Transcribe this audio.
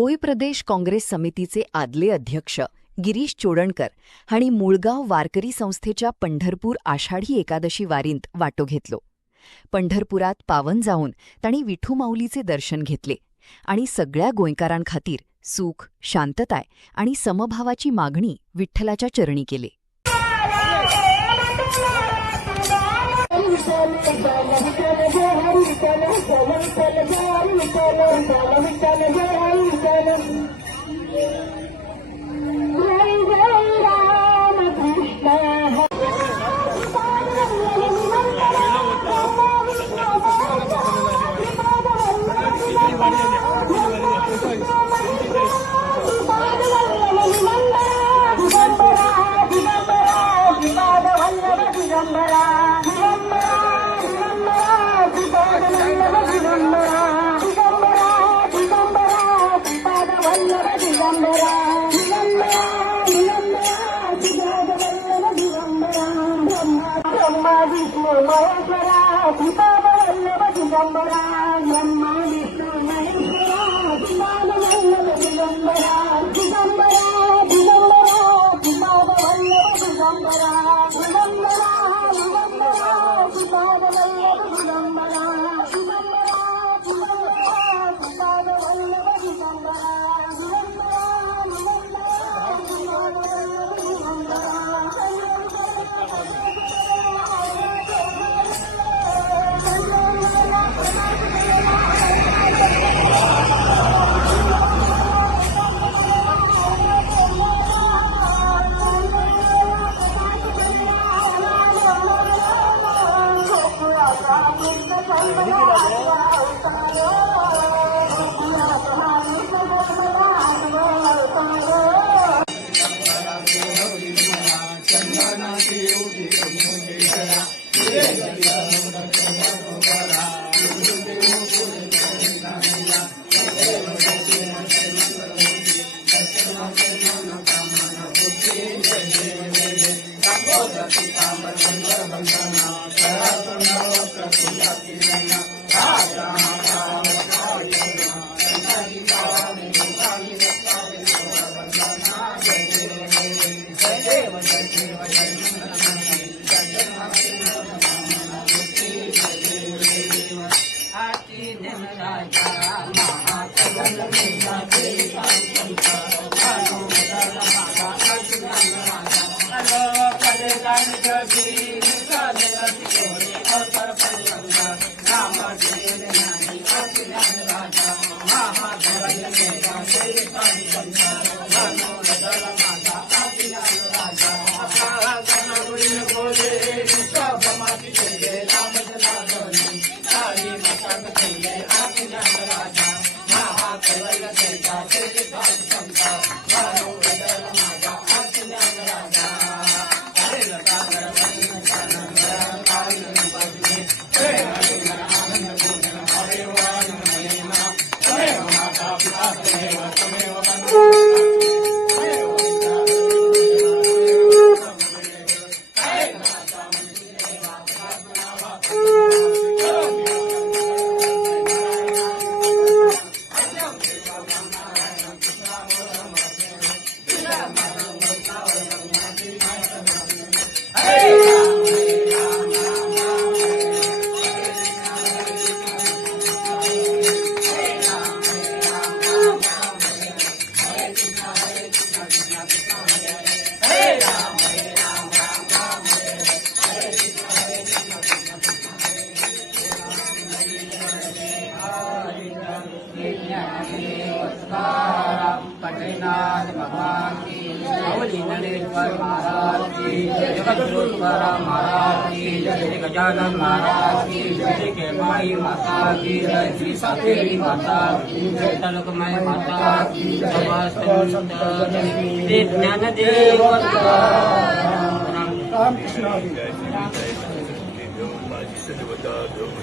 गोय प्रदेश काँग्रेस समितीचे आदले अध्यक्ष गिरीश चोडणकर हांणी मुळगाव वारकरी संस्थेच्या पंढरपूर आषाढी एकादशी वारींत वाटो घेतलो. पंढरपुरात पावन जाऊन तांणी विठू माऊलीचे दर्शन घेतले आणि सगळ्या गोंयकारांखातीर सुख, शांतताय आणि समभावाची मागणी विठ्ठलाच्या चरणी केली. गजानन महाराज की जय, केमाई माता की जय, श्री सातेरी माता की जय, तलकमय माता की जय, ज्ञानदेव रामकृष्ण।